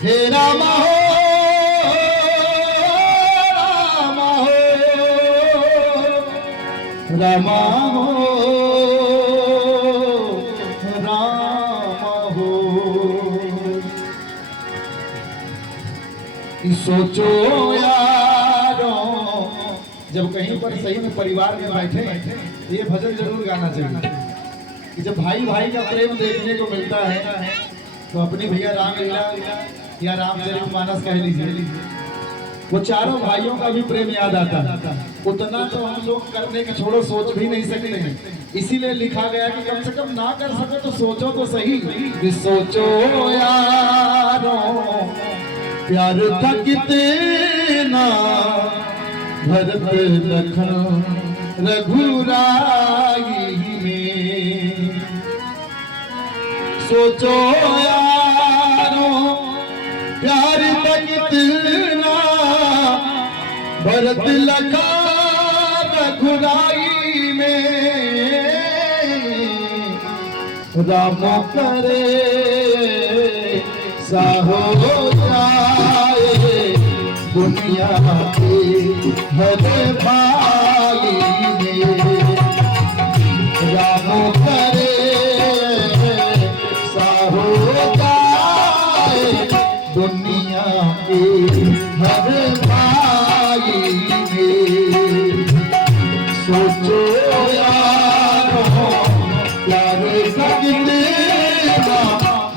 हे राम हो राम हो राम हो। सोचो यारो जब कहीं पर सही में परिवार में बैठे ये भजन जरूर गाना चाहिए कि जब भाई भाई का प्रेम देखने को मिलता है तो अपनी भैया रामलीला या रामचरितमानस कह लीजिए, वो चारों भाइयों का भी प्रेम याद आता है। उतना तो हम लोग करने की छोड़ो सोच भी नहीं सकते हैं, इसीलिए लिखा गया कि कम से कम ना कर सके तो सोचो तो सही कि सोचो यारो प्यार था कितना भरत लखन रघुराई में। सोचो यारो प्यार था कितना भरत लखन रघुराई में। राम करे साहो जाए दुनिया के हर भाई में। राम करे साहो जाए दुनिया के हर भाई में। सोचो यारो प्यार कितना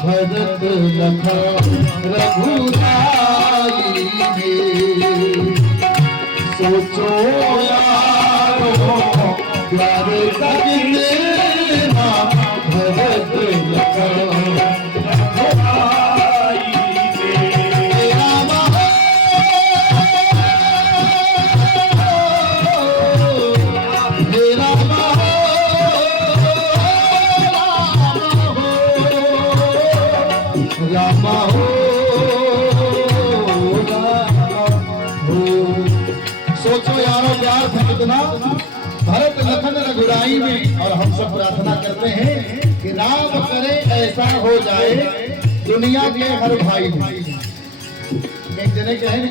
भरत लखन रघुराई में। सोचो यारो प्यार कितना भरत लखन रघुराई में। राम हो हे राम हो राम हो सोचो यारो प्यार था कितना भरत लखन रघुराई में। और हम सब प्रार्थना करते हैं कि राम करे ऐसा हो जाए दुनिया के हर भाई में। एक जने कहे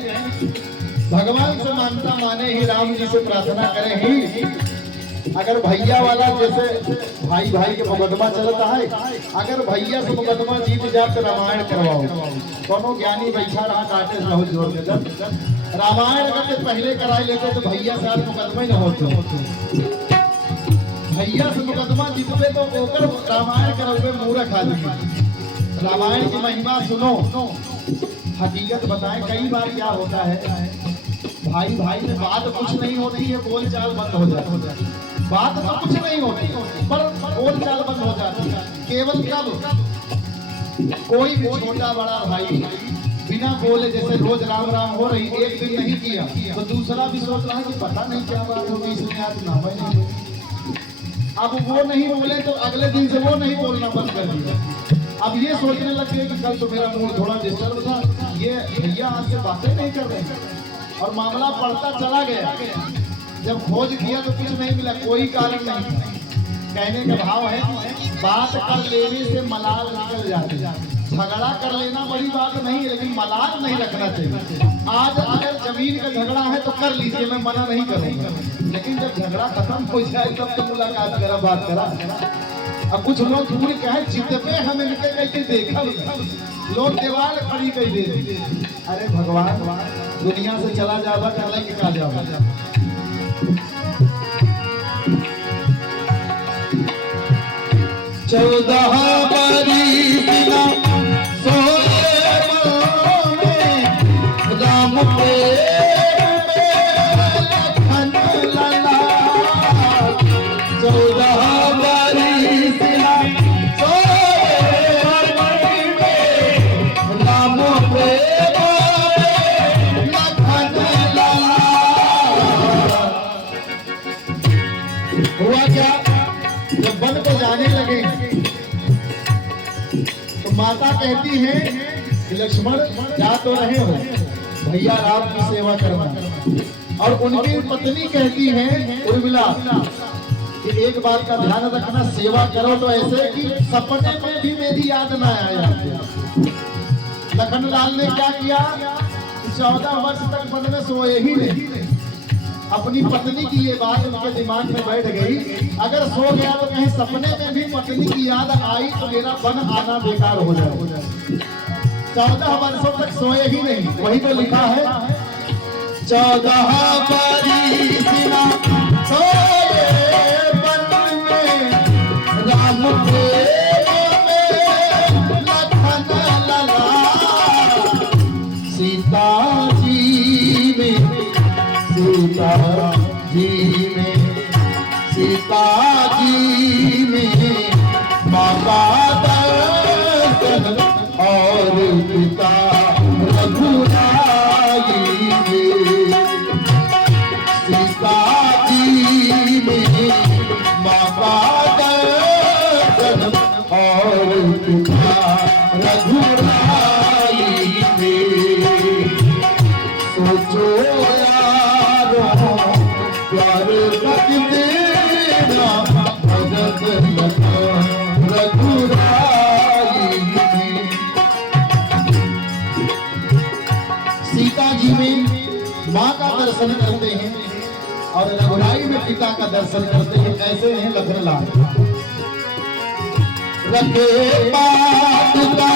भगवान से मानता माने ही राम जी से प्रार्थना करे ही। अगर भैया वाला जैसे भाई भाई के मुकदमा चलता है, अगर भैया से मुकदमा जीत जाए तो रामायण करवाओ। दोनों ज्ञानी बैठा रहा काटे बहुत जोर के रामायण अगर पहले करा लेते तो भैया से आज मुकदमा ही न होते। भैया से मुकदमा जीतते तो ओकर रामायण करवे मूर्ख आदमी। रामायण की महिमा सुनो, हकीकत बताएं। कई बार क्या होता है भाई भाई में बात कुछ नहीं होती है, बोल चाल बंद हो जाती है। बात तो कुछ नहीं होती पर बोल चाल बंद हो जाती है। केवल कब कोई भी छोटा बड़ा भाई बिना बोले जैसे रोज राम राम हो रही, एक दिन नहीं किया तो दूसरा भी सोच रहा है कि पता नहीं क्या बात होगी इसमें आज नाम ही नहीं। अब वो नहीं बोले तो अगले दिन से वो नहीं बोलना बंद कर दिया। अब ये सोचने लग गए कि कल तो मेरा मूड थोड़ा डिस्टर्ब था, ये भैया आज से बातें नहीं कर रहे और मामला बढ़ता चला गया। जब खोज किया तो कुछ नहीं मिला, कोई कारण नहीं। कहने का भाव है बात कर लेने से मलाल निकल जाते। झगड़ा कर लेना बड़ी बात नहीं, लेकिन मलाल नहीं रखना चाहिए। आज अगर जमीन का झगड़ा है तो कर लीजिए, मैं मना नहीं करूंगा, लेकिन जब झगड़ा खत्म हो जाए तब तो मुलाकात करा, बात करा। अब कुछ लोग पूरी कहे जितने हमें इनके कैसे देखा लोग दीवार खड़ी कर दे। अरे भगवान दुनिया से चला जावा चला के कहा जावा। 14 बरिस ना सोए में राम प्रेम लखन लला। 14 बरिस ना सोए में राम प्रेम लखन लला। हुआ क्या, जब वन को जाने लगे तो माता कहती है कि लक्ष्मण जा तो रहे हो, भैया राम की सेवा करना। और उनकी पत्नी कहती है उर्मिला कि एक बात का ध्यान रखना, सेवा करो तो ऐसे कि सपने में भी मेरी याद ना आए। लखनलाल ने क्या किया? 14 वर्ष तक वन में सोए ही नहीं। अपनी पत्नी की ये बात उनके दिमाग में बैठ गई, अगर सो गया तो कहीं सपने में भी पत्नी की याद आई तो मेरा वन आना बेकार हो जाए। 14 वर्षों तक सोए ही नहीं। वही तो लिखा है, 14 बरिस सोए वन में राम प्रेम में लखन लला, सीता जी में सीता जी में सीता जी में माँ का दर्शन और पिता रघुराई में, सीता जी में माँ का दर्शन और पिता रघुराई में। सोचो प्यार भक्ति देना भगत रघुराई में। सीता जी में माँ का दर्शन करते हैं और रघुराई में पिता का दर्शन करते हैं। ऐसे हैं लखनलाल। रखे बात का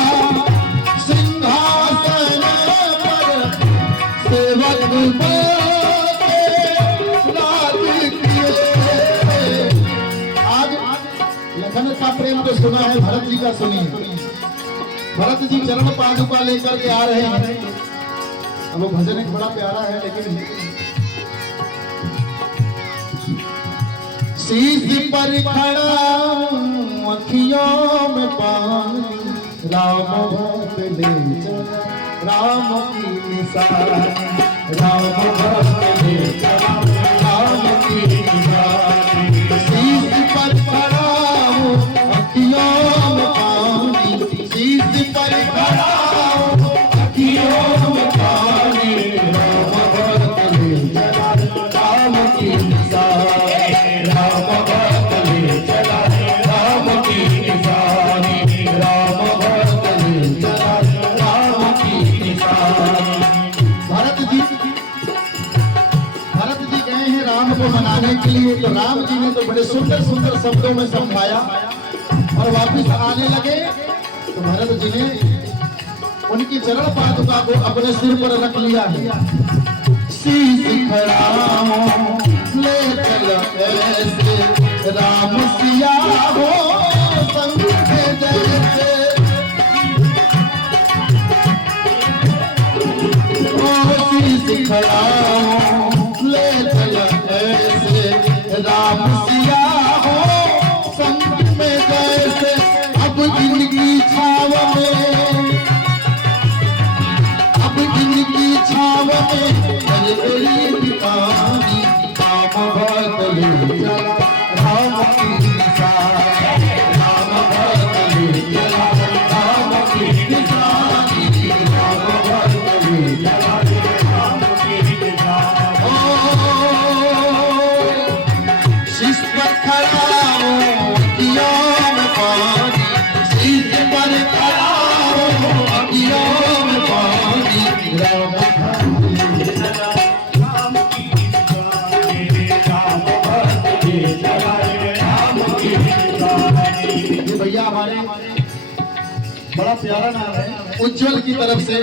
सिंहासन पर सेवक लखन का प्रेम तो सुना है, भरत जी का सुनिए। भरत जी चरण पादुका लेकर के आ रहे हैं। अब वो भजन एक बड़ा प्यारा है, लेकिन शीश पर खड़ा अखियों में पानी, राम भक्त ले चला राम की निशानी, राम भक्त ले चला राम की निशानी। शीश पर खड़ा अखियों में पानी, शीश पर खड़ा अखियों में पानी, राम भक्त ले चला राम की निशानी, राम भक्त ले चला राम की निशानी, राम भक्त ले चला राम की निशानी। भरत जी गए हैं राम को मनाने के लिए, तो राम जी ने तो बड़े सुंदर सुंदर शब्दों में समझाया और वापिस आने लगे तो भरत जी ने उनकी चरण पादुका को अपने सिर पर रख लिया है। शीश खड़ा ले चल ऐसे राम सिया हो संग के जैसे, ओ शीश खड़ा ले चल ऐसे राम सिया हो संग में जैसे। अब जिंदगी छाव में, अब जिंदगी छाव में तेरी कहानी, राम भक्त ले चला राम की निशानी, राम भक्त ले चला राम की निशानी, राम भक्त ले चला राम की निशानी। शीश पर खड़ा अखियों में पानी, शीश पर खड़ा अखियों में पानी, राम भक्त ले चला राम की निशानी, राम भक्त ले चला राम की निशानी। ये भैया हमारे बड़ा प्यारा नाम है, उज्जवल की तरफ से